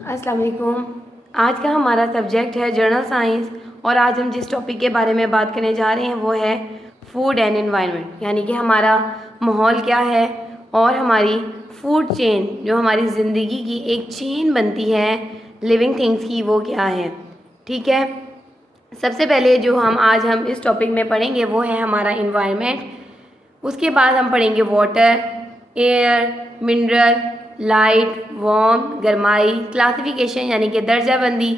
अस्सलाम वालेकुम। आज का हमारा सब्जेक्ट है जनरल साइंस और आज हम जिस टॉपिक के बारे में बात करने जा रहे हैं वो है फूड एंड एनवायरनमेंट, यानी कि हमारा माहौल क्या है और हमारी फूड चेन जो हमारी ज़िंदगी की एक चेन बनती है लिविंग थिंग्स की, वो क्या है। ठीक है, सबसे पहले जो हम इस टॉपिक में पढ़ेंगे वो है हमारा इन्वायरमेंट। उसके बाद हम पढ़ेंगे water, air, mineral, light, warm, गरमाई, क्लासिफिकेशन यानी कि दर्जाबंदी,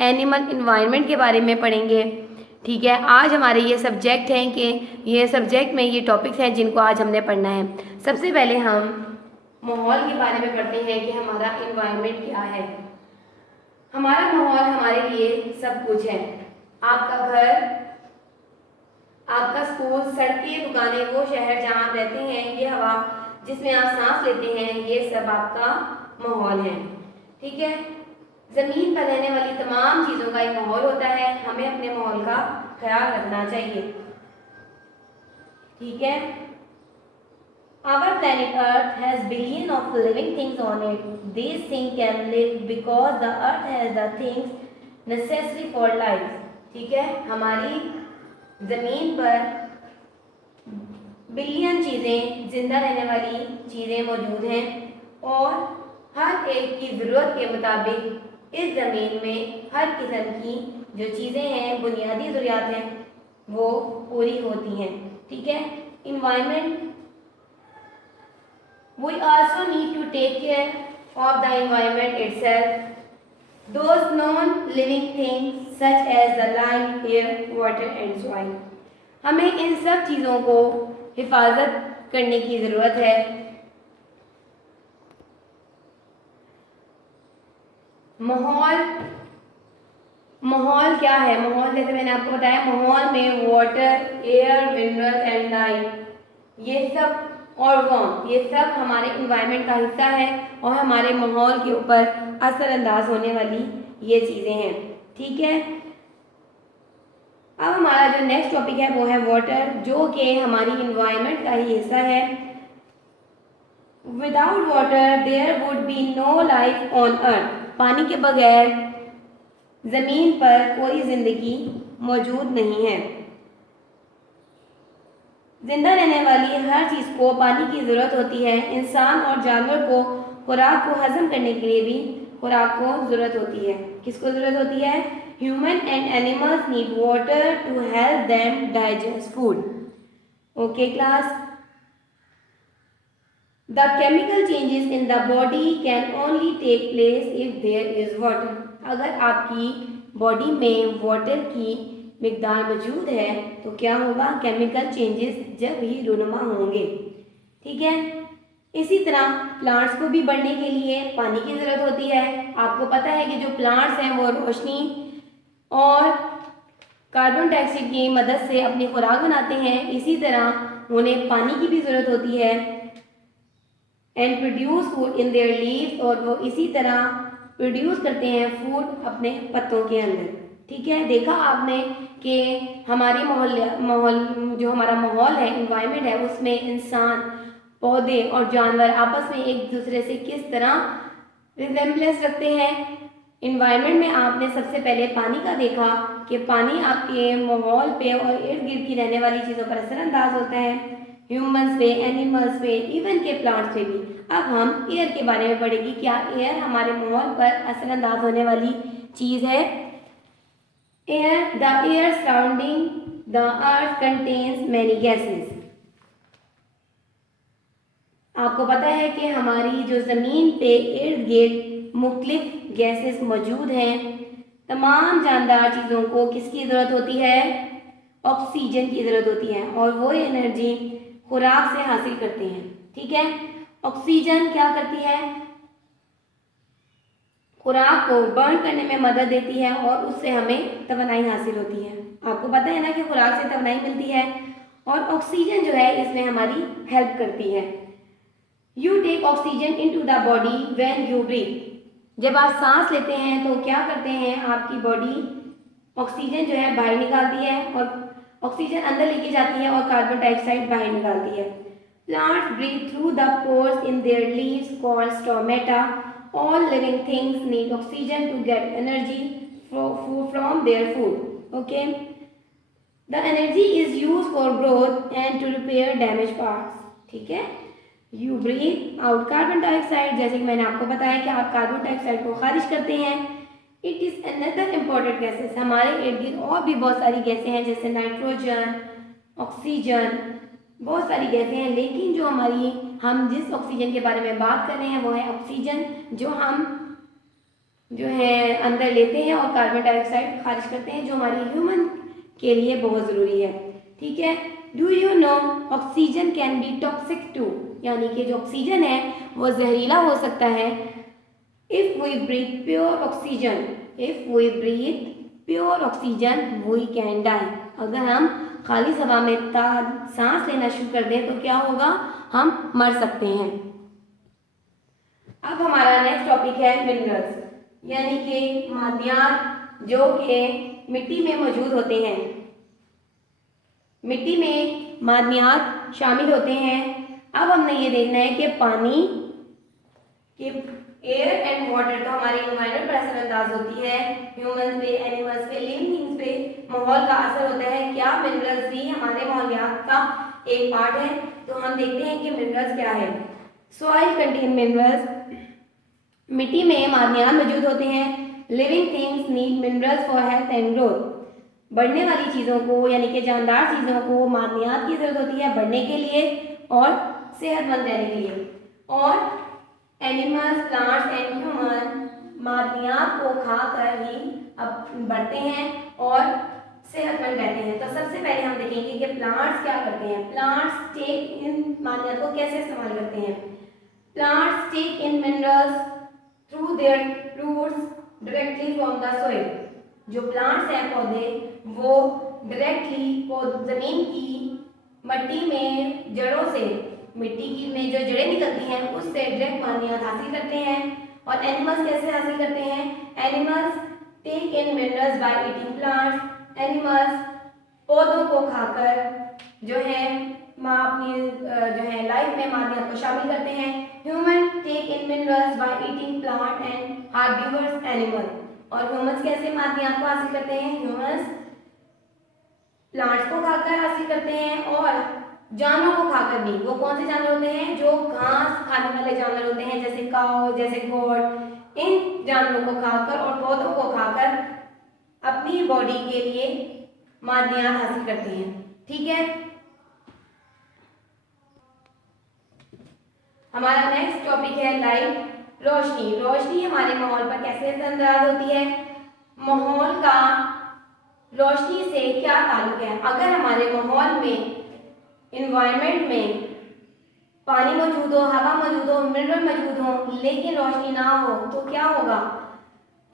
एनिमल, इन्वायरमेंट के बारे में पढ़ेंगे। ठीक है, आज हमारे ये सब्जेक्ट हैं कि ये सब्जेक्ट में ये टॉपिक्स हैं जिनको आज हमने पढ़ना है। सबसे पहले हम माहौल के बारे में पढ़ते हैं कि हमारा इन्वायरमेंट क्या है। हमारा माहौल हमारे लिए सब कुछ है। आपका घर, आपका स्कूल, सड़कें, दुकानें, वो शहर जहाँ आप रहते हैं, ये हवा जिसमें आप सांस लेते हैं, ये सब आपका माहौल है। ठीक है, ज़मीन पर रहने वाली तमाम चीज़ों का एक माहौल होता है। हमें अपने माहौल का ख्याल रखना चाहिए। ठीक है, Our planet Earth has billions of living things on it. These things can live because the Earth has the things necessary for life. ठीक है, हमारी ज़मीन पर बिलियन चीज़ें, जिंदा रहने वाली चीज़ें मौजूद हैं और हर एक की ज़रूरत के मुताबिक इस ज़मीन में हर किस्म की जो चीज़ें हैं, बुनियादी ज़रूरियात हैं, वो पूरी होती हैं। ठीक है, environment, we also need to take care of the environment itself. Those non-living things such as the land, air, water and soil. हमें इन सब चीज़ों को हिफाजत करने की ज़रूरत है। माहौल क्या है? माहौल जैसे मैंने आपको बताया, माहौल में water, air, mineral and light, ये सब और वार्म, ये सब हमारे इन्वायरमेंट का हिस्सा है और हमारे माहौल के ऊपर असरअंदाज होने वाली ये चीज़ें हैं। ठीक है, अब हमारा जो नेक्स्ट टॉपिक है वो है वाटर, जो कि हमारी इन्वायरमेंट का ही हिस्सा है। Without water there would be no life on earth. पानी के बगैर ज़मीन पर कोई ज़िंदगी मौजूद नहीं है। जिंदा रहने वाली हर चीज़ को पानी की ज़रूरत होती है। इंसान और जानवर को खुराक को हजम करने के लिए भी खुराक को ज़रूरत होती है। किसको ज़रूरत होती है? Human and animals need water to help them digest food. Okay class, the chemical changes in the body can only take place if there is water. अगर आपकी बॉडी में वाटर की मिकदार मौजूद है तो क्या होगा? केमिकल चेंजेस जब ही रूनुमा होंगे। ठीक है, इसी तरह प्लांट्स को भी बढ़ने के लिए पानी की ज़रूरत होती है। आपको पता है कि जो प्लांट्स हैं वो रोशनी और कार्बन डाइऑक्साइड की मदद से अपनी खुराक बनाते हैं। इसी तरह उन्हें पानी की भी ज़रूरत होती है and produce food in their leaves, और वो इसी तरह प्रोड्यूस करते हैं फूड अपने पत्तों के अंदर। ठीक है, देखा आपने कि हमारी माहौल जो हमारा माहौल है, इन्वायरमेंट है, उसमें इंसान, पौधे और जानवर आपस में एक दूसरे से किस तरह रिजेम्बलेंस रखते हैं। इन्वायरमेंट में आपने सबसे पहले पानी का देखा कि पानी आपके माहौल पे और इर्द गिर्द की रहने वाली चीज़ों पर असरअंदाज होता है, ह्यूमन्स पे, एनिमल्स पे, इवन के प्लांट्स पे भी। अब हम एयर के बारे में पढ़ेंगे। क्या एयर हमारे माहौल पर असरअंदाज होने वाली चीज़ है? Air, the air surrounding the earth contains many gases. आपको पता है कि हमारी जो ज़मीन पे इर्द गिर्द मुख्तलिफ गैसेस मौजूद हैं। तमाम जानदार चीज़ों को किसकी ज़रूरत होती है? ऑक्सीजन की ज़रूरत होती है और वो एनर्जी खुराक से हासिल करते हैं। ठीक है, ऑक्सीजन क्या करती है? खुराक को बर्न करने में मदद देती है और उससे हमें तवानाई हासिल होती है। आपको पता है ना कि खुराक से तवानाई मिलती है और ऑक्सीजन जो है इसमें हमारी हेल्प करती है। You take oxygen into the body when you breathe. जब आप सांस लेते हैं तो क्या करते हैं? आपकी बॉडी ऑक्सीजन जो है बाहर निकालती है और ऑक्सीजन अंदर लेके जाती है और कार्बन डाइऑक्साइड बाहर निकालती है। Plants breathe through the pores in their leaves called stomata. All living things need oxygen to get energy from their food. Okay. The energy is used for growth and to repair damaged parts. ठीक है. You breathe out carbon dioxide. जैसे कि मैंने आपको बताया कि आप carbon dioxide को खारिज करते हैं. It is another important gases. हमारे इर्द गिर्द और भी बहुत सारी गैसें हैं जैसे नाइट्रोजन, ऑक्सीजन, बहुत सारी गैसें हैं, लेकिन जो हम जिस ऑक्सीजन के बारे में बात कर रहे हैं वो है ऑक्सीजन जो हम अंदर लेते हैं और कार्बन डाइऑक्साइड खारिज करते हैं, जो हमारी ह्यूमन के लिए बहुत ज़रूरी है. ठीक है. Do you know oxygen can be toxic too, यानी कि जो ऑक्सीजन है वो जहरीला हो सकता है. If we breathe pure oxygen, we can die. अगर हम खाली हवा में सांस लेना शुरू कर दें तो क्या होगा, हम मर सकते हैं. अब हमारा नेक्स्ट टॉपिक है मिनरल्स, यानी कि मादनियात जो कि मिट्टी में मौजूद होते हैं. मिट्टी में मादनियात शामिल होते हैं. अब हमने ये देखना है कि पानी के एयर एंड वाटर तो हमारे इन्वायरमेंट पर असरअंदाज होती है. ह्यूमंस पे, एनिमल्स पे, लिविंग थिंग्स पे माहौल का असर होता है. क्या मिनरल्स भी हमारे माहौलियात का एक पार्ट है? तो हम देखते हैं कि मिनरल्स क्या है. Soil contain minerals. मिट्टी में मादनियात मौजूद होते हैं. Living things need minerals for health and growth. बढ़ने वाली चीज़ों को यानी कि जानदार चीज़ों को मादनियात की ज़रूरत होती है बढ़ने के लिए और सेहतमंद रहने के लिए. और एनिमल्स, प्लांट्स एंड ह्यूमन मादनियात को खाकर ही अब बढ़ते हैं और सेहतमंद रहते हैं. तो सबसे पहले हम देखेंगे कि प्लांट्स क्या करते हैं. प्लांट्स टेक इन मादनियात को कैसे इस्तेमाल करते हैं. Plants take in minerals through their roots directly from the soil. जो प्लांट्स हैं, पौधे, वो डायरेक्टली जमीन की मट्टी में जड़ों से, मिट्टी की में जो जड़ें निकलती हैं उससे डायरेक्ट मादनियात हासिल करते हैं. और एनिमल्स कैसे हासिल करते हैं. Animals take in minerals by eating plants. Animals पौधों को खाकर जो है अपनी लाइफ में मादनियात को शामिल करते हैं. Human take in minerals by eating plant and herbivores animal. और ह्यूमंस कैसे मादनियात को हासिल करते हैं. ह्यूमंस प्लांट्स को खाकर हासिल करते हैं और जानवरों को खाकर भी. वो कौन से जानवर होते हैं, जो घास खाने वाले जानवर होते हैं, जैसे काऊ, जैसे गोट. इन जानवरों को खाकर और पौधों को खाकर अपनी बॉडी के लिए मादनियात हासिल करते हैं. ठीक है. हमारा नेक्स्ट टॉपिक है लाइट, रोशनी. रोशनी हमारे माहौल पर कैसे असरअंदाज होती है. माहौल का रोशनी से क्या ताल्लुक है. अगर हमारे माहौल में, इन्वायरमेंट में पानी मौजूद हो, हवा मौजूद हो, मिनरल मौजूद हो, लेकिन रोशनी ना हो तो क्या होगा,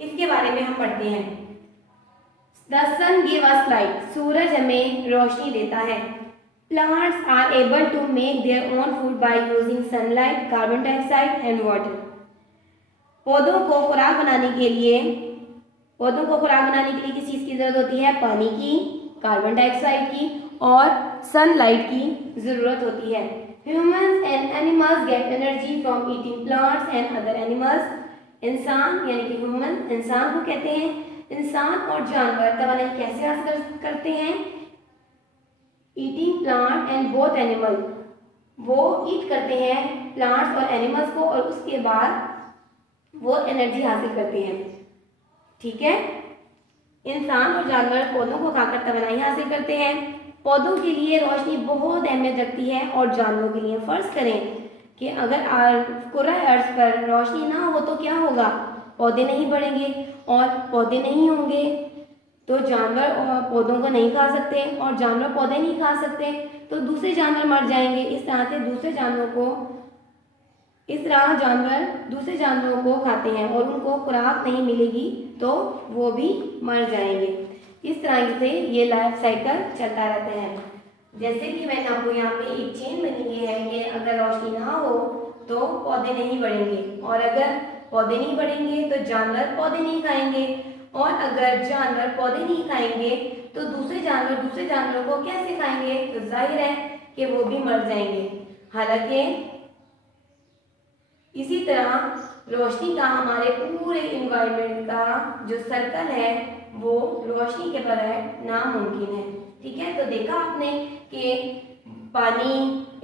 इसके बारे में हम पढ़ते हैं. The sun give us light. सूरज हमें रोशनी देता है. Plants are able to make their own food by using sunlight, carbon dioxide and water. पौधों को खुराक बनाने के लिए किस चीज़ की ज़रूरत होती है. पानी की, कार्बन डाइऑक्साइड की और सनलाइट की ज़रूरत होती है. Humans and animals get energy from eating plants and other animals. इंसान यानी कि ह्यूमन, इंसान को कहते हैं. इंसान और जानवर तवानाई कैसे हासिल करते हैं. Eating plant and both animal. वो ईट करते हैं प्लांट्स और एनिमल्स को और उसके बाद वो एनर्जी हासिल करते हैं. ठीक है. इंसान और जानवर पौधों को खाकर तवानाई हासिल करते हैं. पौधों के लिए रोशनी बहुत अहमियत रखती है और जानवरों के लिए. फ़र्ज़ करें कि अगर कुर्रा अर्थ पर रोशनी ना हो तो क्या होगा, पौधे नहीं बढ़ेंगे और पौधे नहीं होंगे तो जानवर और पौधों को नहीं खा सकते और जानवर पौधे नहीं खा सकते तो दूसरे जानवर मर जाएंगे. इस तरह जानवर दूसरे जानवरों को खाते हैं और उनको खुराक नहीं मिलेगी तो वो भी मर जाएंगे. इस तरह से ये लाइफ साइकिल चलता रहता है. जैसे कि मैंने आपको यहाँ पे एक चेन बनी हुई है कि अगर रोशनी ना हो तो पौधे नहीं बढ़ेंगे और अगर पौधे नहीं बढ़ेंगे तो जानवर पौधे नहीं खाएंगे और अगर जानवर पौधे नहीं खाएंगे तो दूसरे जानवरों को कैसे खाएंगे. तो जाहिर है कि वो भी मर जाएंगे. हालांकि इसी तरह रोशनी का हमारे पूरे इन्वायरमेंट का जो सर्कल है वो रोशनी के बगैर नामुमकिन है। ठीक है, तो देखा आपने कि पानी,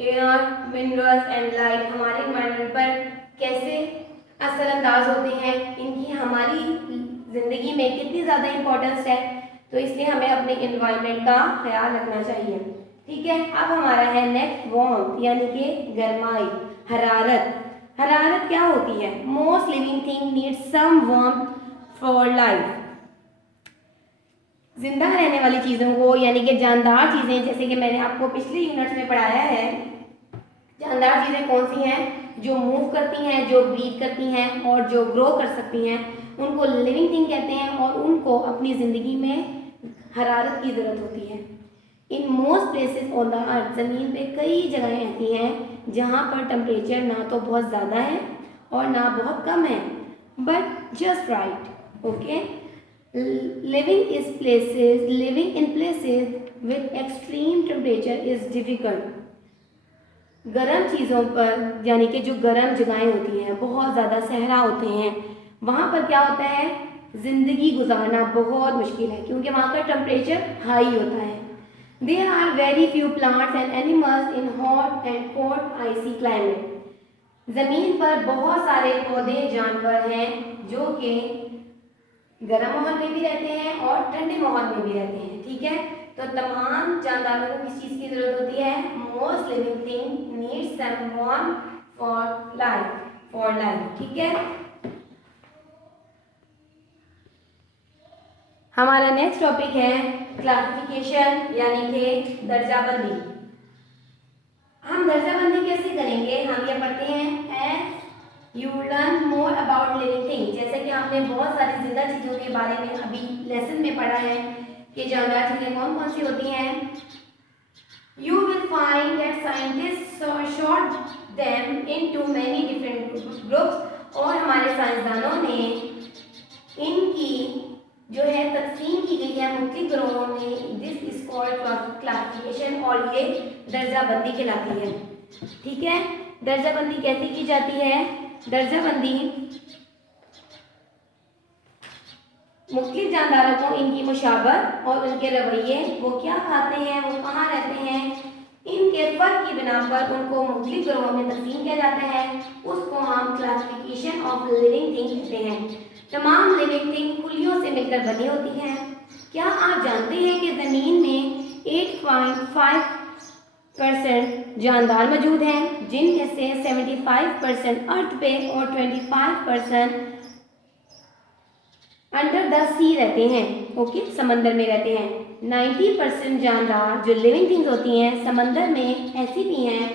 एयर, मिनरल्स एंड लाइट हमारे इन्वायरमेंट पर कैसे असरअंदाज होते हैं, इनकी हमारी ज़िंदगी में कितनी ज़्यादा इम्पोर्टेंस है। तो इसलिए हमें अपने इन्वायरमेंट का ख्याल रखना चाहिए। ठीक है, अब हमारा है नेक्स्ट वार्मथ, यानी कि गर्माई, हरारत। हरारत क्या होती है? Most living thing needs some warmth for life. जिंदा रहने वाली चीज़ों को, यानी कि जानदार चीज़ें, जैसे कि मैंने आपको पिछले यूनिट्स में पढ़ाया है, जानदार चीज़ें कौन सी हैं? जो मूव करती हैं, जो ब्रीथ करती हैं और जो ग्रो कर सकती हैं, उनको लिविंग थिंग कहते हैं और उनको अपनी ज़िंदगी में हरारत की ज़रूरत होती है। In most places on the earth, ज़मीन पे कई जगहें ऐसी हैं जहाँ पर टेम्परेचर ना तो बहुत ज़्यादा है और ना बहुत कम है, but just right. Okay, living in places with extreme temperature is difficult। गर्म चीज़ों पर, यानी कि जो गर्म जगहें होती हैं, बहुत ज़्यादा सहरा होते हैं, वहाँ पर क्या होता है? ज़िंदगी गुजारना बहुत मुश्किल है, क्योंकि वहाँ का टेम्परेचर हाई होता है। There are very few plants and animals in hot and cold icy climate। ज़मीन पर बहुत सारे पौधे, जानवर हैं जो कि गर्म माहौल में भी रहते हैं और ठंडे माहौल में भी रहते हैं। ठीक है, तो तमाम जानदारों को किस चीज़ की ज़रूरत होती है? Most living thing needs some warmth for life. ठीक है, हमारा नेक्स्ट टॉपिक है क्लासिफिकेशन, यानी कि दर्जाबंदी। हम दर्जाबंदी कैसे करेंगे? हम ये पढ़ते हैं as you learn more about living thing. जैसे कि आपने बहुत सारी जिंदा चीज़ों के बारे में अभी लेसन में पढ़ा है कि जानदार चीज़ें कौन कौन सी होती हैं। You will find that scientist sort them into many different groups. और हमारे साइंसदानों ने इनकी जो है तकसीम की गई है मुख्तलिफ ग्रोहों में। दिस इज कॉल्ड क्लासिफिकेशन, और ये दर्जाबंदी कहलाती है। ठीक है, दर्जाबंदी कैसे की जाती है? दर्जाबंदी मुख्तलिफ जानदारों को इनकी मुशाबत और उनके रवैये, वो क्या खाते हैं, वो कहाँ रहते हैं, इनके फर्क की बिना पर उनको मुख्तलिफ ग्रोहों में तकसीम किया जाता है। उसको हम क्लासिफिकेशन ऑफ लिविंग थिंग कहते हैं। तमाम लिविंग थिंग खुलियों से मिलकर बनी होती हैं। क्या आप जानते हैं कि ज़मीन में 8.5% जानदार मौजूद हैं, जिनमें से 75% अर्थ पे और 25% अंडर द सी रहते हैं। ओके, समंदर में रहते हैं। 90% जानदार जो लिविंग थिंग्स होती हैं समंदर में ऐसी भी हैं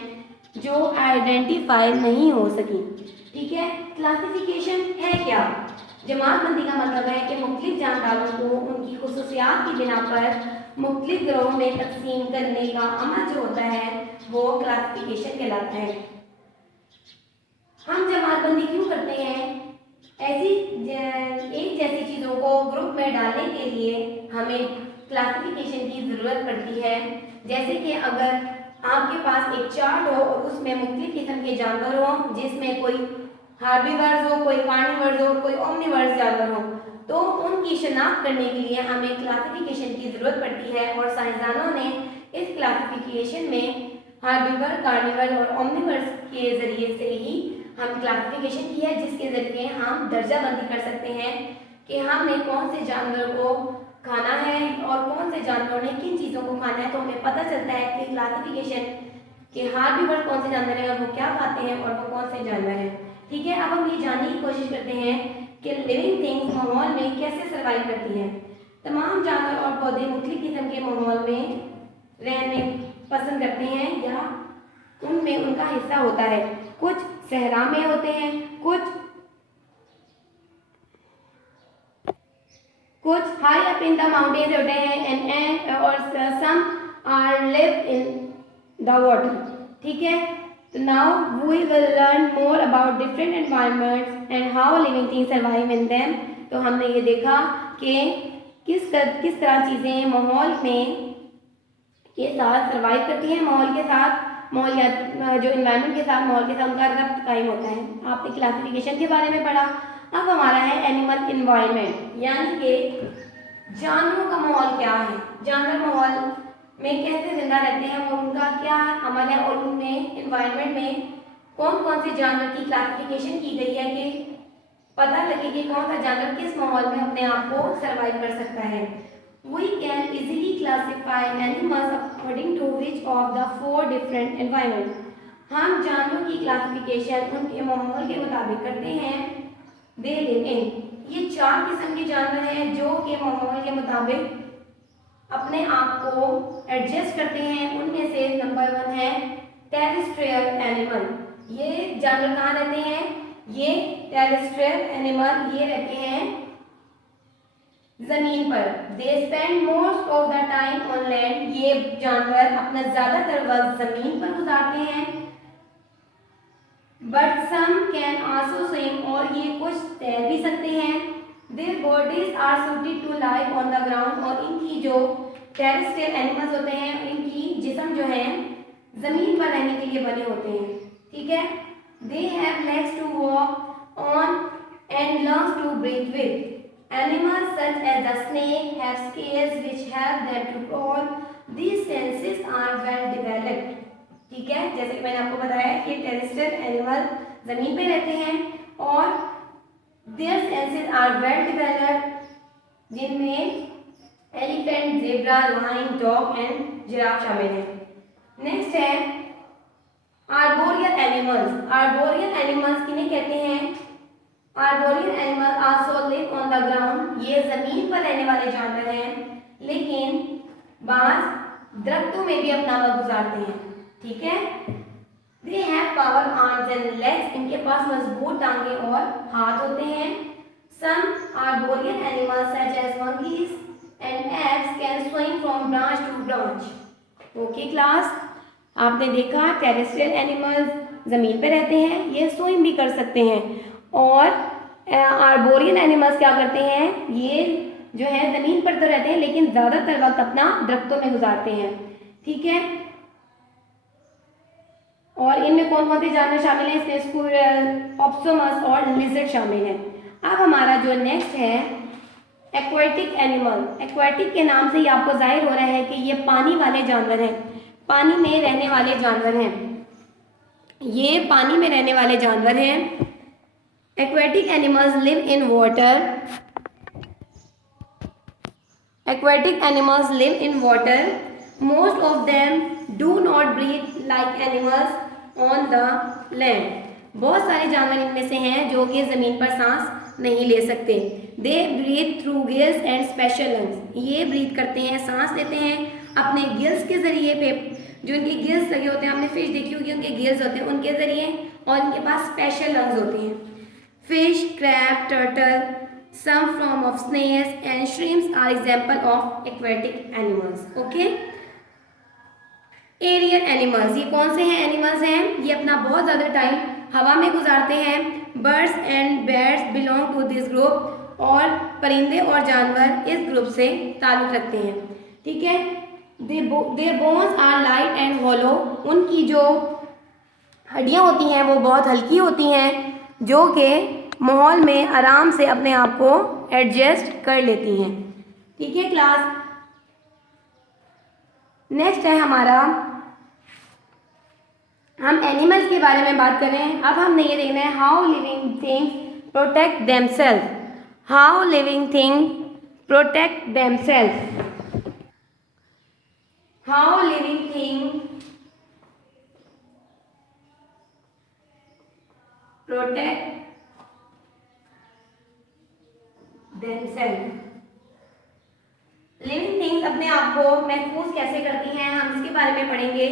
जो आइडेंटिफाई नहीं हो सकी। ठीक है, क्लासिफिकेशन है क्या? जमातबंदी का मतलब है कि मुख्तलिफ जानदारों को उनकी खुसूसियात की बिना पर मुख्तलिफ ग्रोहों में तकसीम करने का अमल जो होता है वो क्लासिफिकेशन कहलाता है। हम जमातबंदी क्यों करते हैं? ऐसी एक जैसी चीज़ों को ग्रुप में डालने के लिए हमें क्लासिफिकेशन की ज़रूरत पड़ती है। जैसे कि अगर आपके पास एक चार्ट हो और उसमें मुख्तलिफ किस्म के जानवर हों, जिसमें कोई हार्बीवर्स हो, कोई कार्निवर्स हो, कोई ओमनिवर्स जानवर हो, तो उनकी शनाख्त करने के लिए हमें क्लासिफिकेशन की ज़रूरत पड़ती है। और साइंसदानों ने इस क्लासिफिकेशन में हार्बीवर, कार्निवल और ओमनिवर्स के ज़रिए से ही हम क्लासिफिकेशन की है, जिसके ज़रिए हम दर्जाबंदी कर सकते हैं कि हमने कौन से जानवर को खाना है और कौन से जानवरों ने किन चीज़ों को खाना है। तो हमें पता चलता है कि क्लासिफिकेशन के हार्बीवर कौन से जानवर हैं और वो क्या खाते हैं और वो कौन से जानवर हैं। ठीक है, अब हम ये जानने की कोशिश करते हैं कि लिविंग थिंग्स माहौल में कैसे सर्वाइव करती हैं। तमाम जानवर और पौधे मुख्तलिफ किस्म के माहौल में रहने पसंद करते हैं या उनमें उनका हिस्सा होता है। कुछ सहरा में होते हैं, कुछ high up in the mountains होते हैं एंड और some are live in the water. ठीक है, तो now we will learn more about different environments and how living things survive in them. तो हमने ये देखा कि किस तरह चीज़ें माहौल में के साथ सर्वाइव करती हैं, माहौल के साथ। माहौलियात जो इन्वायरमेंट के साथ, माहौल के साथ उनका रब्त कायम होता है। आपने क्लासिफिकेशन के बारे में पढ़ा। अब हमारा है एनिमल इन्वायरमेंट, यानी कि जानवरों का माहौल क्या है, जानवर माहौल में कैसे जिंदा रहते हैं और उनका क्या अमल है, और उनमें इन्वायरमेंट में कौन कौन से जानवर की क्लासिफिकेशन की गई है कि पता लगे कि कौन सा जानवर किस माहौल में अपने आप को सर्वाइव कर सकता है। We can easily classify animals according to which of the 4 different environments. हम जानवरों की क्लासिफिकेशन उनके माहौल के मुताबिक करते हैं। They live in, ये 4 किस्म के जानवर हैं जो कि माहौल के मुताबिक अपने आप को एडजस्ट करते हैं। उनमें से नंबर 1 है टेरेस्ट्रियल एनिमल। ये जानवर कहाँ रहते हैं? ये टेरेस्ट्रियल एनिमल ये रहते हैं जमीन पर। They spend most of the time on land, ये जानवर अपना ज्यादातर वक्त जमीन पर गुजारते हैं। But some can also swim, और ये कुछ तैर भी सकते हैं। Their bodies are suited to live on the ground, और इनकी जो टेरेस्ट्रियल एनिमल्स होते हैं इनकी जिस्म जो है जमीन पर रहने के लिए बने होते हैं। ठीक है। They have legs to walk on and lungs to breathe with. Animals such as the snake have scales which help them to crawl. These senses are well developed. ठीक है, जैसे कि मैंने आपको बताया कि टेरेस्ट्रियल एनिमल जमीन पे रहते हैं और their senses are well developed, जिनमें elephant, zebra, lion, dog and giraffe शामिल है। नेक्स्ट है आर्बोरियल एनिमल्स। आर्बोरियल एनिमल्स किन्हें कहते हैं? Arboreal animal also live on the ground, ये जमीन पर रहने वाले जानवर हैं, लेकिन बाज दरख्तों में भी अपना वक्त गुजारते हैं। ठीक है। They have power arms and legs, इनके पास मजबूत टांगे और हाथ होते हैं। Some arboreal animals such as monkeys and apes can swim from branch to branch. Okay class, आपने देखा टेरेस्ट्रियल एनिमल्स जमीन पे रहते हैं, ये स्विम भी कर सकते हैं, और आर्बोरियल एनिमल्स क्या करते हैं? ये जो है जमीन पर तो रहते हैं लेकिन ज्यादातर वक्त अपना दरख्तों में गुजारते हैं। ठीक है। और इनमें कौन कौन से जानवर शामिल हैं? इसमें स्क्विरल, ऑप्सोमस और लिजर्ड शामिल हैं। अब हमारा जो नेक्स्ट है एक्वेटिक एनिमल। एक्वेटिक के नाम से ही आपको जाहिर हो रहा है कि ये पानी वाले जानवर हैं, पानी में रहने वाले जानवर हैं। ये पानी में रहने वाले जानवर हैं। Aquatic animals live in water. Aquatic animals live in water. Most of them do not breathe like animals on the land. बहुत सारे जानवर इनमें से हैं जो कि ज़मीन पर सांस नहीं ले सकते। They breathe through gills and special lungs. ये ब्रीथ करते हैं, सांस लेते हैं अपने गिल्स के ज़रिए पे, जो इनके गिल्स लगे होते हैं, हमने फिश देखी होगी, उनके गिल्स होते हैं उनके ज़रिए, और इनके पास स्पेशल लंग्स होती हैं। Fish, crab, turtle, some form of snails and shrimps are example of aquatic animals. Okay? Aerial animals, ये कौन से हैं एनिमल्स हैं? ये अपना बहुत ज़्यादा टाइम हवा में गुजारते हैं। Birds and bats belong to this group, और परिंदे और जानवर इस ग्रुप से ताल्लुक़ रखते हैं। ठीक है। Their bones are light and hollow, उनकी जो हड्डियाँ होती हैं वो बहुत हल्की होती हैं, जो कि माहौल में आराम से अपने आप को एडजस्ट कर लेती हैं। ठीक है क्लास। नेक्स्ट है हमारा, हम एनिमल्स के बारे में बात कर रहे हैं। अब हमने ये देखना है how living things protect themselves. How living thing protect themselves. How living thing protect themselves. Living things अपने आप को महफूज कैसे करती हैं, हम इसके बारे में पढ़ेंगे।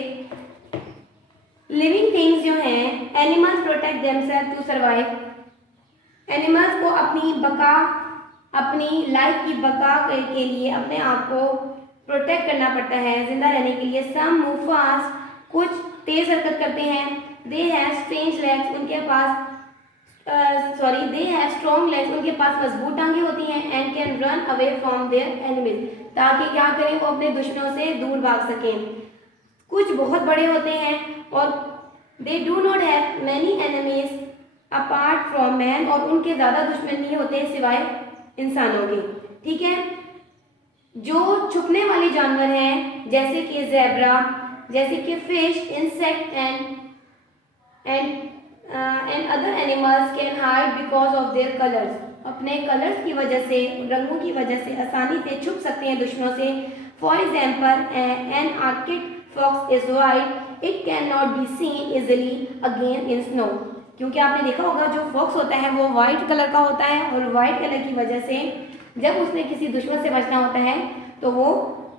लिविंग थिंग्स जो हैं, animals protect themselves to survive. Animals को अपनी बका, अपनी लाइफ की बका के लिए अपने आप को प्रोटेक्ट करना पड़ता है, जिंदा रहने के लिए। सम मूव फास्ट, कुछ तेज हरकत करते हैं। दे हैव स्ट्रेंज लेग्स, उनके पास दे हैव स्ट्रॉन्ग लेग्स, उनके पास मजबूत टांगे होती हैं। And can run away from their enemies, ताकि क्या करें वो अपने दुश्मनों से दूर भाग सकें। कुछ बहुत बड़े होते हैं और they do not have many enemies apart from man, और उनके ज़्यादा दुश्मन नहीं होते सिवाय इंसानों के। ठीक है, जो छुपने वाले जानवर हैं जैसे कि ज़ेब्रा, जैसे कि fish, insect and other animals can hide because of their colours, अपने कलर्स की वजह से, रंगों की वजह से आसानी से छुप सकते हैं दुश्मनों से। For example an arctic fox is white, it can not be seen easily again in snow, क्योंकि आपने देखा होगा जो फॉक्स होता है वो वाइट कलर का होता है और वाइट कलर की वजह से जब उसने किसी दुश्मन से बचना होता है तो वो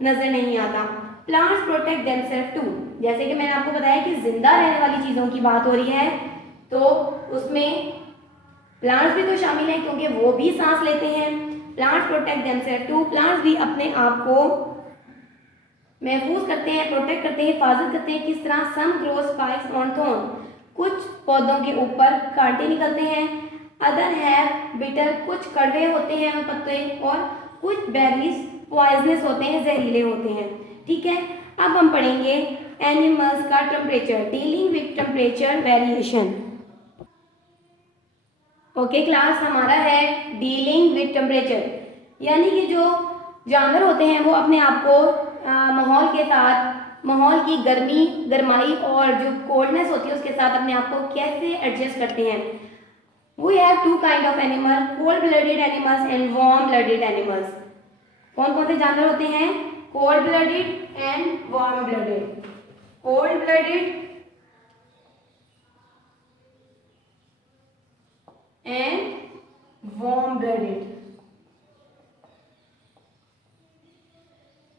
नजर नहीं आता। प्लांट्स प्रोटेक्ट देमसेल्फ टू, जैसे कि मैंने आपको बताया कि जिंदा रहने वाली चीज़ों की बात हो रही है तो उसमें प्लांट्स भी तो शामिल हैं क्योंकि वो भी सांस लेते हैं। Plants protect themselves too, plants भी अपने आप को महफूज करते हैं, प्रोटेक्ट करते हैं, हिफाजत करते हैं। किस तरह? सम ग्रो स्पाइक्स ऑन थॉर्न, कुछ पौधों के ऊपर कांटे निकलते हैं। अदर हैव बिटर, कुछ कड़वे होते हैं पत्ते, और कुछ बेरीज पॉइजनस होते हैं, जहरीले होते हैं। ठीक है, अब हम पढ़ेंगे एनिमल्स का temperature, dealing with temperature variation. Okay class, हमारा है डीलिंग विद टेम्परेचर, यानी कि जो जानवर होते हैं वो अपने आप को माहौल के साथ, माहौल की गर्माई और जो कोल्डनेस होती है उसके साथ अपने आप को कैसे एडजस्ट करते हैं। We have two kind of animal, cold blooded animals and warm blooded animals. कौन कौन से जानवर होते हैं? Cold blooded and warm blooded. Cold blooded and warm blooded,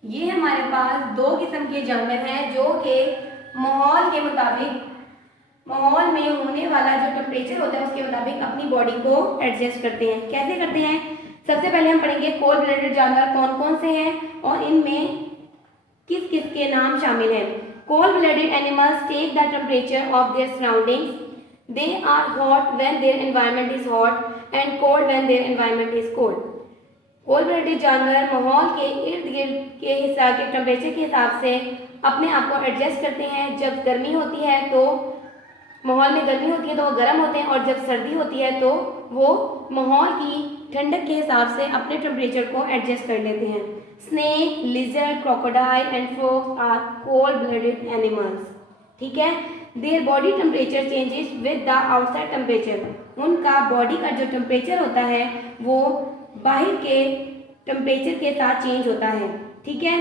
ये हमारे पास दो किस्म के जानवर हैं जो कि माहौल के मुताबिक, माहौल में होने वाला जो टेम्परेचर होता है उसके मुताबिक अपनी बॉडी को एडजस्ट करते हैं। कैसे करते हैं? सबसे पहले हम पढ़ेंगे कोल्ड ब्लडेड जानवर कौन कौन से हैं और इनमें किस किस के नाम शामिल हैं। Cold blooded animals take the temperature of their surroundings, they are hot when their environment is hot and cold when their environment is cold. Cold blooded जानवर माहौल के इर्द गिर्द के हिसाब के टेम्परेचर के हिसाब से अपने आप को एडजस्ट करते हैं। जब गर्मी होती है तो माहौल में गर्मी होती है तो वो गर्म होते हैं, और जब सर्दी होती है तो वो माहौल की ठंडक के हिसाब से अपने टेम्परेचर को एडजस्ट कर लेते हैं। Snake, lizard, crocodile and frog are cold blooded animals. ठीक है, their body temperature changes with the outside temperature, उनका बॉडी का जो टेम्परेचर होता है वो बाहर के टेम्परेचर के साथ चेंज होता है। ठीक है,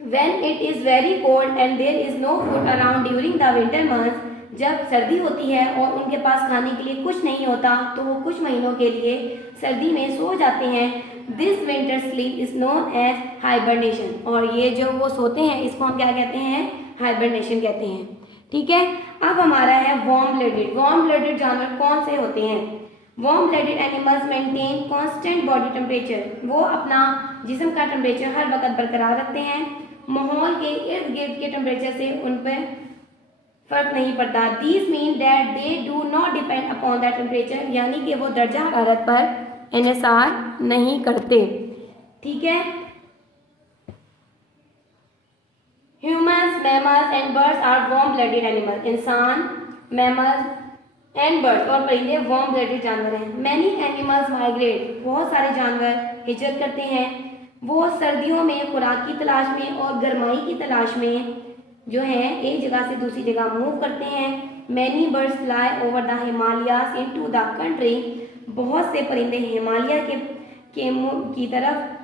When it is very cold and there is no food around during the winter months, जब सर्दी होती है और उनके पास खाने के लिए कुछ नहीं होता तो वो कुछ महीनों के लिए सर्दी में सो जाते हैं। This winter sleep is known as hibernation, और ये जो वो सोते हैं इसको हम क्या कहते हैं? हाइबरनेशन कहते हैं। ठीक है, अब हमारा है वार्म ब्लडेड। वार्म ब्लडेड जानवर कौन से होते हैं? Warm blooded animals maintain constant body temperature, वो अपना जिस्म का टेम्परेचर हर वक्त बरकरार रखते हैं। माहौल के इर्द गिर्द के टेम्परेचर से उन पर फर्क नहीं पड़ता। This mean that they do not depend upon the temperature, यानी कि वो दर्जा हरारत पर इन्हिसार नहीं करते। ठीक है, humans, mammals and birds are warm blooded animal. इंसान, मैमल्स एंड बर्ड्स और परिंदे वार्म ब्लडेड जानवर हैं। मैनी एनिमल्स माइग्रेट, बहुत सारे जानवर हिजरत करते हैं। वो सर्दियों में खुराक की तलाश में और गर्माई की तलाश में जो है एक जगह से दूसरी जगह मूव करते हैं। Many birds fly over the Himalayas into the country, बहुत से परिंदे हिमालय की तरफ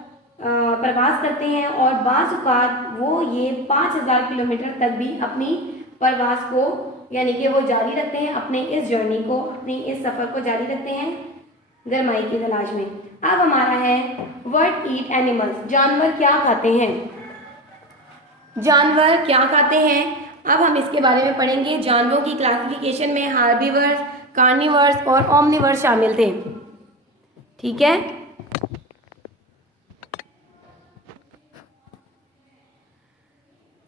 प्रवास करते हैं और बाज़ औक़ात वो ये 5000 किलोमीटर तक भी अपनी प्रवास को यानी कि वो जारी रखते हैं, अपने इस जर्नी को, अपनी इस सफ़र को जारी रखते हैं गर्माई की तलाश में। अब हमारा है व्हाट ईट एनिमल्स, जानवर क्या खाते हैं? जानवर क्या खाते हैं अब हम इसके बारे में पढ़ेंगे। जानवरों की क्लासिफिकेशन में हार्बीवर्स, कार्निवर्स और ओमनिवर्स शामिल थे। ठीक है,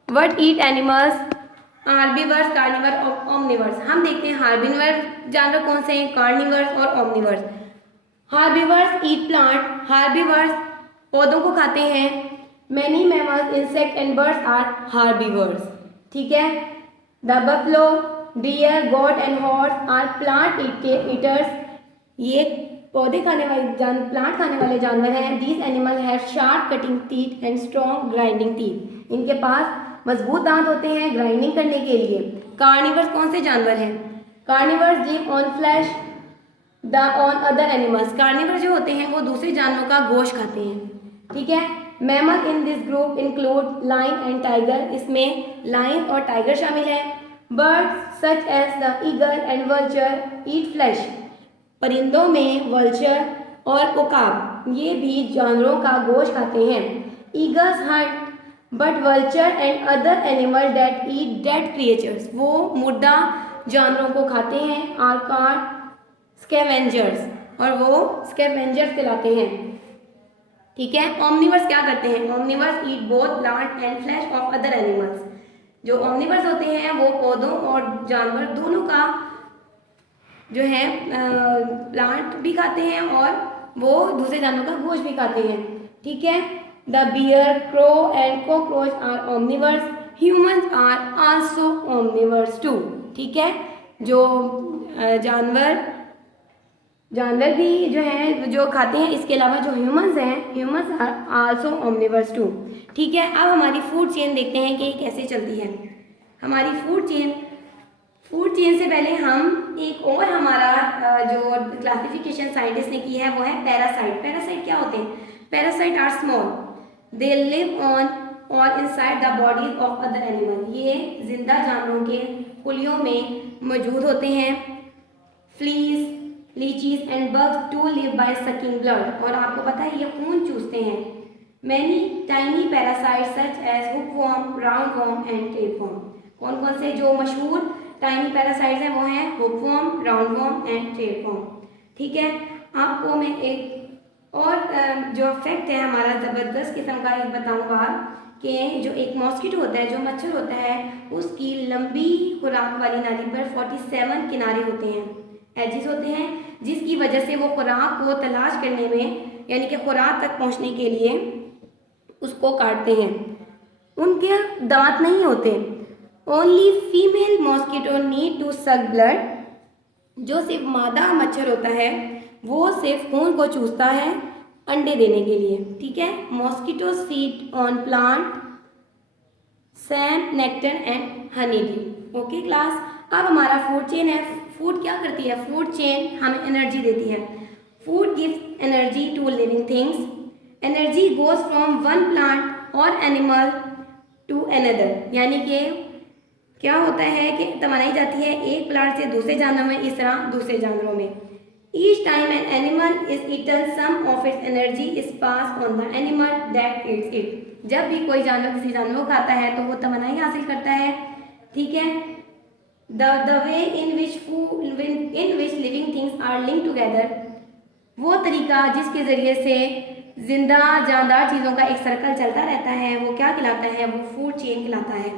what eat animals, herbivores, carnivore और ओमनिवर्स। हम देखते हैं हार्बीवर्स जानवर कौन से हैं, कार्निवर्स और omnivores. Herbivores eat plant, herbivores पौधों को खाते हैं। Many mammals, insect and birds are herbivores. ठीक है। The buffalo, deer, goat and horse are plant eaters. ये पौधे खाने वाले प्लांट खाने वाले जानवर हैं। These animal have sharp cutting teeth and strong grinding teeth. इनके पास मजबूत दांत होते हैं ग्राइंडिंग करने के लिए। कार्निवर्स कौन से जानवर हैं? Carnivores live on flash on other animals. Carnivore जो होते हैं वो दूसरे जानवरों का गोश्त खाते हैं। ठीक है। Mammal in this group include lion and tiger. इसमें लायन और टाइगर शामिल है। Birds such as the eagle and vulture eat flesh. परिंदों में वल्चर और उकाब ये भी जानवरों का गोश्त खाते हैं। Eagles hunt but vulture and other animal that eat dead creatures. वो मुर्दा जानवरों को खाते हैं। आर कॉल्ड स्कैवेंजर्स और वो स्कैवेंजर्स कहलाते हैं। ठीक है। ओमनिवर्स क्या करते हैं? Omniverse eat both plant and flash of other animals. जो ओमनिवर्स होते हैं वो पौधों और जानवर दोनों का जो है प्लांट भी खाते हैं और वो दूसरे जानवरों का गोश्त भी खाते हैं। ठीक है। The bear, crow and cockroach are omnivores. Humans are also omnivores too. ठीक है। जो जानवर भी जो हैं जो खाते हैं, इसके अलावा जो ह्यूमंस हैं, humans are also omnivores too. ठीक है। अब हमारी फूड चेन देखते हैं कि कैसे चलती है हमारी फूड चेन से पहले हम एक और हमारा जो क्लासिफिकेशन साइंटिस्ट ने की है वो है पैरासाइट। पैरासाइट क्या होते हैं? Parasite are small, they live on और inside the bodies of other animal. ये जिंदा जानवरों के खुलियों में मौजूद होते हैं। Fleas, leeches and bugs to live by sucking blood. और आपको पता है ये खून चूसते हैं। Many tiny parasites such as hookworm, roundworm and tapeworm. कौन कौन से जो मशहूर टाइनी पैरासाइट्स हैं वो हैं हुकवॉर्म, राउंडवॉर्म एंड टेपवॉर्म। ठीक है। आपको मैं एक और जो फैक्ट है हमारा ज़बरदस्त किस्म का एक बताऊंगा कि जो एक मॉस्किटो होता है, जो मच्छर होता है, उसकी लंबी खुराक वाली नाली पर 47 किनारे होते हैं, एजिस होते हैं, जिसकी वजह से वो खुराक को तलाश करने में यानी कि खुराक तक पहुंचने के लिए उसको काटते हैं। उनके दांत नहीं होते। Only female mosquito need to suck blood. जो सिर्फ मादा मच्छर होता है वो सिर्फ खून को चूसता है अंडे देने के लिए। ठीक है। Mosquitoes feed on plant, Sam, nectar and honey due. Okay class. अब हमारा फूड चेन है। फूड क्या करती है? फूड चेन हमें एनर्जी देती है। Food gives energy to living things. Energy goes from one plant और एनिमल टू अनदर। यानी कि क्या होता है कि तमनाई जाती है एक प्लांट से दूसरे जानवरों में, इस तरह दूसरे जानवरों में। Each time an animal is eaten some of its energy is pass on the animal that eats it. जब भी कोई जानवर किसी जानवर को खाता है तो वो तमनाई हासिल करता है। ठीक है। The way in which living things are link together, वो तरीका जिसके ज़रिए से जिंदा जानदार चीज़ों का एक सर्कल चलता रहता है वो क्या कहलाता है? वो फूड चेन कहलाता है।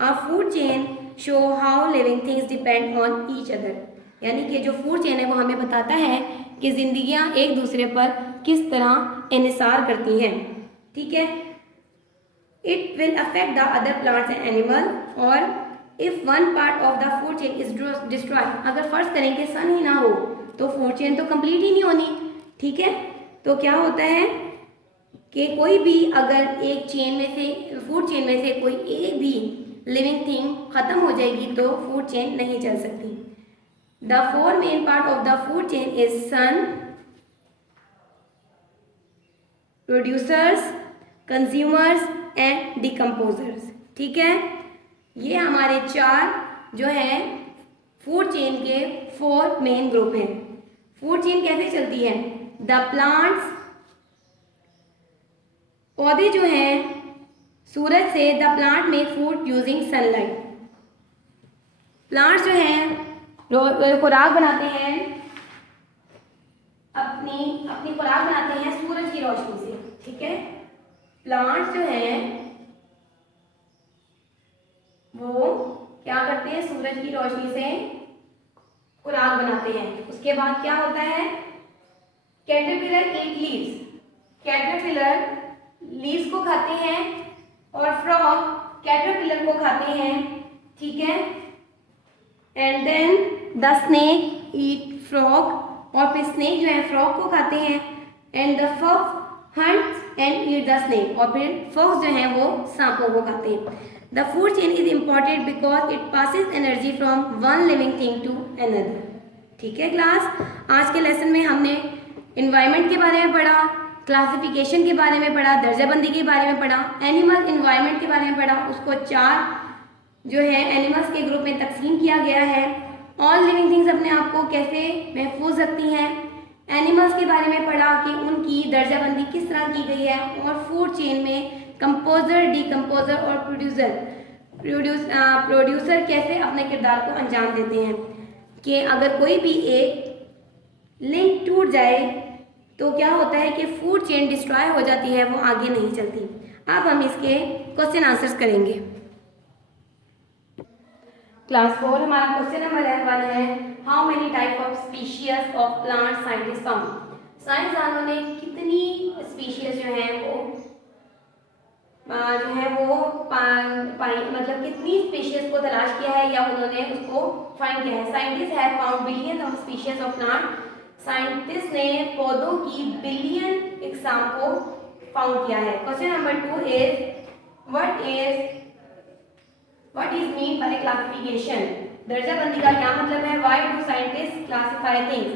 A food chain show how living things depend on each other। यानी कि जो फूड चेन है वो हमें बताता है कि जिंदगियां एक दूसरे पर किस तरह इन्हिसार करती हैं। ठीक है। It will affect the other plants and animal। और if one part of the food chain is destroyed, अगर फर्ज करें कि सन ही ना हो तो फूड चेन तो कंप्लीट ही नहीं होनी। ठीक है। तो क्या होता है कि कोई भी अगर एक चेन में से फूड चेन में से कोई एक भी लिविंग थिंग खत्म हो जाएगी तो फूड चेन नहीं चल सकती। The four main part of the food chain is sun, producers, consumers and decomposers. ठीक है। ये हमारे चार जो है फूड चेन के 4 मेन ग्रुप हैं। फूड चेन कैसे चलती है? द प्लांट्स, पौधे जो हैं सूरज से, the plant make food using sunlight. Plants जो हैं खुराक बनाते हैं, अपनी खुराक बनाते हैं सूरज की रोशनी से। ठीक है। प्लांट्स जो हैं वो क्या करते हैं? सूरज की रोशनी से खुराक बनाते हैं। उसके बाद क्या होता है? कैटरपिलर ईट लीव्स। कैटरपिलर लीव्स को खाते हैं, और फ्रॉग कैटरपिलर को खाते हैं, ठीक है। And then the snake eat frog, और फिर स्नेक जो है फ्रॉग को खाते हैं। And the fox hunts and eat the snake, और फिर फॉक्स जो है वो सांपों को खाते हैं। The food chain is important because it passes energy from one living thing to another. ठीक है क्लास, आज के लेसन में हमने इन्वायरमेंट के बारे में पढ़ा, क्लासिफिकेशन के बारे में पढ़ा, दर्जाबंदी के बारे में पढ़ा, एनिमल इन्वायरमेंट के बारे में पढ़ा। उसको 4 जो है एनिमल्स के ग्रुप में तकसीम किया गया है। ऑल लिविंग थिंग्स अपने आप को कैसे महफूज रखती हैं, एनिमल्स के बारे में पढ़ा कि उनकी दर्जाबंदी किस तरह की गई है, और फूड चेन में कंपोजर, डिकम्पोजर और प्रोड्यूसर कैसे अपने किरदार को अंजाम देते हैं। कि अगर कोई भी एक लिंक टूट जाए तो क्या होता है कि फूड चेन डिस्ट्रॉय हो जाती है, वो आगे नहीं चलती। अब हम इसके क्वेश्चन आंसर्स करेंगे। क्लास 4 हमारा क्वेश्चन नंबर 1 है, how many type of species of plant scientist found. साइंसदानों ने कितनी स्पीशीज जो है वो पाई, मतलब कितनी स्पीशीज को तलाश किया है या उन्होंने उसको फाइंड किया है। Scientist have found billion of species of plant. Scientist ने पौधों की बिलियन इकसाम को फाउंड किया है। Question number 2 is what is mean by classification. दर्जाबंदी का क्या मतलब है। Why do scientist classify things,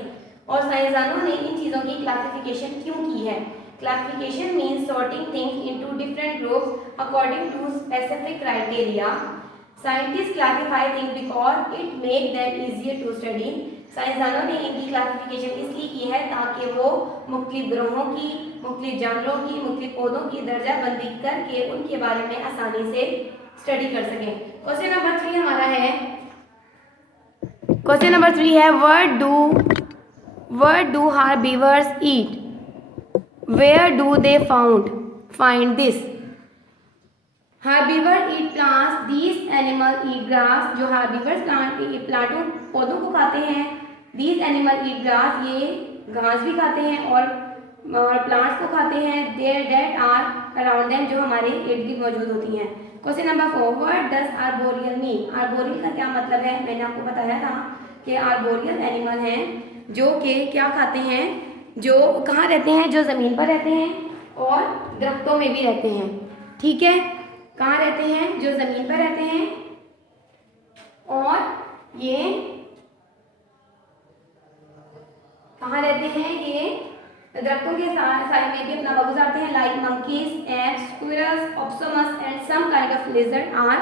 और साइंसदानों ने इन चीज़ों की क्लासिफिकेशन क्यों की है। Classification means sorting things into different groups according to specific criteria. Scientist classify things because it make them easier to study. साइंसदानों ने इनकी क्लासिफिकेशन इसलिए की है ताकि वो मुख्तलिफ ग्रोहों की, मुख्तलिफ जानवरों की, मुख्तलिफ पौधों की दर्जाबंदी करके उनके बारे में आसानी से स्टडी कर सकें। क्वेश्चन नंबर 3 हमारा है, क्वेश्चन नंबर 3 है, what do herbivores eat? Where do they find this? Herbivores eat plants. These animals eat grass. जो herbivores प्लांटों पौधों को खाते हैं। These animals eat grass. ये घास भी खाते हैं और प्लांट्स को खाते हैं। That are around them, जो हमारे इर्द गिर्द मौजूद होती हैं। Question number 4, what does arboreal mean? arboreal का क्या मतलब है। मैंने आपको बताया था कि arboreal एनिमल हैं जो कि क्या खाते हैं, जो कहाँ रहते हैं, जो ज़मीन पर रहते हैं और दरख्तों में भी रहते हैं। ठीक है, कहाँ रहते हैं, जो ज़मीन पर रहते हैं और ये कहाँ रहते हैं, ये दरख्तों के साइड में भी अपना बग गुजारते हैं। Like monkeys, ants, squirrels, opossums and some kind of lizard are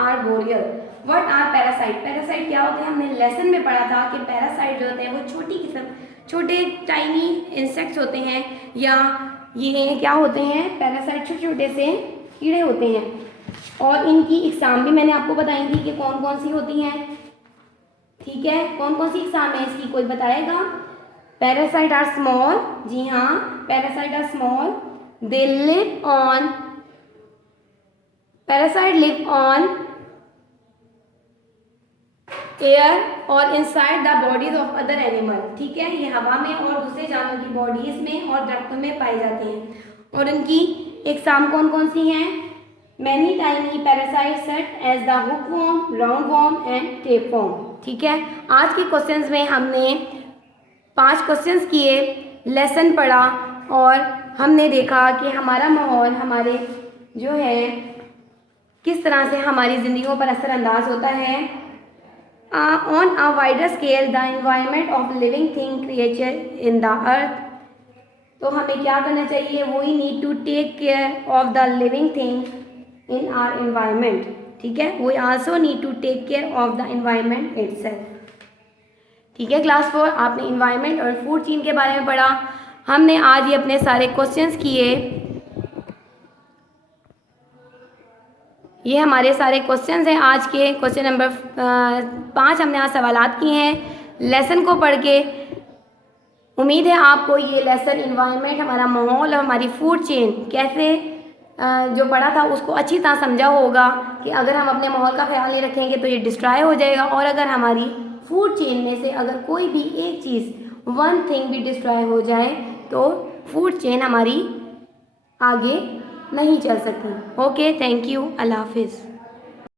arboreal. What are parasite. Parasite क्या होते हैं, हमने लेसन में पढ़ा था कि पैरासाइट जो होते हैं वो छोटी किस्म, छोटे टाइनी इंसेक्ट्स होते हैं, या ये क्या होते हैं, पैरासाइट छोटे छोटे से कीड़े होते हैं। और इनकी इकसाम भी मैंने आपको बताई थी कि कौन कौन सी होती हैं। ठीक है, कौन कौन सी इकसाम है इसकी, कोई बताएगा। पैरासाइट आर स्मॉल, जी हाँ, parasite are small, they live on, parasite live on air और inside the bodies of other animal. ठीक है, ये हवा में और दूसरे जानवरों की बॉडीज में और दरख्तों में पाए जाते हैं। और इनकी इकसाम कौन कौन सी हैं। Many tiny parasite such as the hookworm, roundworm and tapeworm. ठीक है, आज के क्वेश्चंस में हमने 5 क्वेश्चंस किए, लेसन पढ़ा और हमने देखा कि हमारा माहौल हमारे जो है किस तरह से हमारी ज़िंदगियों पर असरअंदाज होता है। On a wider scale the environment of living thing creature in the earth. तो हमें क्या करना चाहिए, we need to take care of the living thing in our environment. ठीक है, we also need to take care of the environment itself. ठीक है, class 4 आपने इन्वायरमेंट और फूड चेन के बारे में पढ़ा। हमने आज ये अपने सारे क्वेश्चंस किए, ये हमारे सारे क्वेश्चंस हैं आज के। क्वेश्चन नंबर 5 हमने आज सवालात किए हैं लेसन को पढ़ के। उम्मीद है आपको ये लेसन इन्वायरमेंट, हमारा माहौल और हमारी फूड चेन कैसे जो पढ़ा था उसको अच्छी तरह समझा होगा कि अगर हम अपने माहौल का ख्याल नहीं रखेंगे तो ये डिस्ट्रॉय हो जाएगा, और अगर हमारी फूड चेन में से अगर कोई भी एक चीज़, वन थिंग भी डिस्ट्रॉय हो जाए तो फूड चेन हमारी आगे नहीं चल सकती। ओके, थैंक यू, अल्लाह हाफिज़।